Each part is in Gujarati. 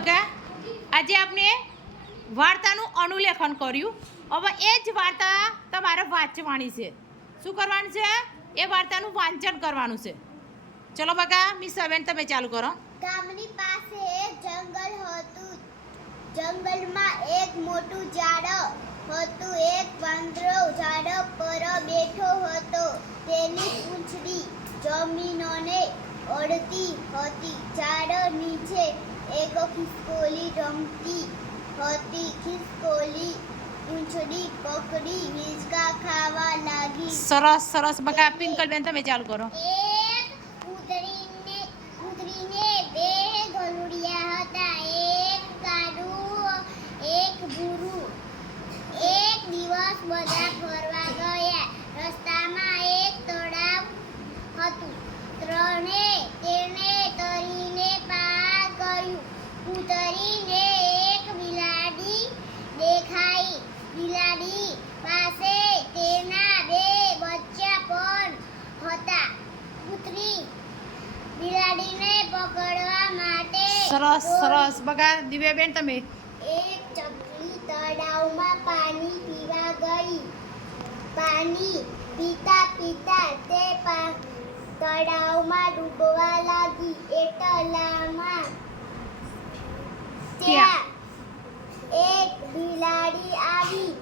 બકા આજે આપણે વાર્તાનું અનુલેખન કર્યું. હવે એ જ વાર્તા તમારે વાંચવાની છે. શું કરવાનું છે? એ વાર્તાનું વાંચન કરવાનું છે. ચલો બકા મિસ બેન તમે ચાલુ કરો. ગામની પાસે એક જંગલ હતું. જંગલમાં એક મોટું ઝાડ હતું. એક વાંદરો ઝાડ પર બેઠો હતો. તેની પૂંછડી જમીનને અડતી હતી. ઝાડ નીચે એક ખિસકોલી રમતી હતી. ખિસકોલી પૂંછડી પકડી હિંચકા ખાવા લાગી. સરસ સરસ બકા. પિંકલ બેન તમે ચાલુ કરો. એક કૂતરીને બે ગલુડિયા હતા. એક કાળું એક ભૂરું. એક દિવસ બધા ફરવા ગયા. રસ્તામાં એક તળાવ હતું. તેને તરીને પાર કર્યું. કૂતરીને એક બિલાડી દેખાઈ. બિલાડી પાસે તેના બે બચ્ચા પણ હતા. કૂતરી બિલાડીને પકડવા માટે સરસ સરસ બકા. દિવ્યા બેન તમે. એક ચકલી તળાવમાં પાણી પીવા ગઈ. પાણી પીતા પીતા તે તળાવમાં ડૂબવા લાગી. એટલામાં ત્યાં એક બિલાડી આવી.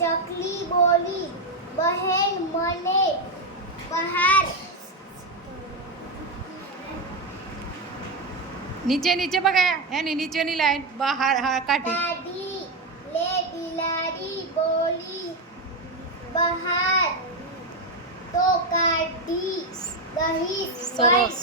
ચકલી બોલી, બહેન મને બહાર નીચે નીચે બકા. એની નીચેની લાઈન બહાર કાઢી. કાઢી લે. બિલાડી બોલી, બહાર તો કાઢી દહીં. સરસ.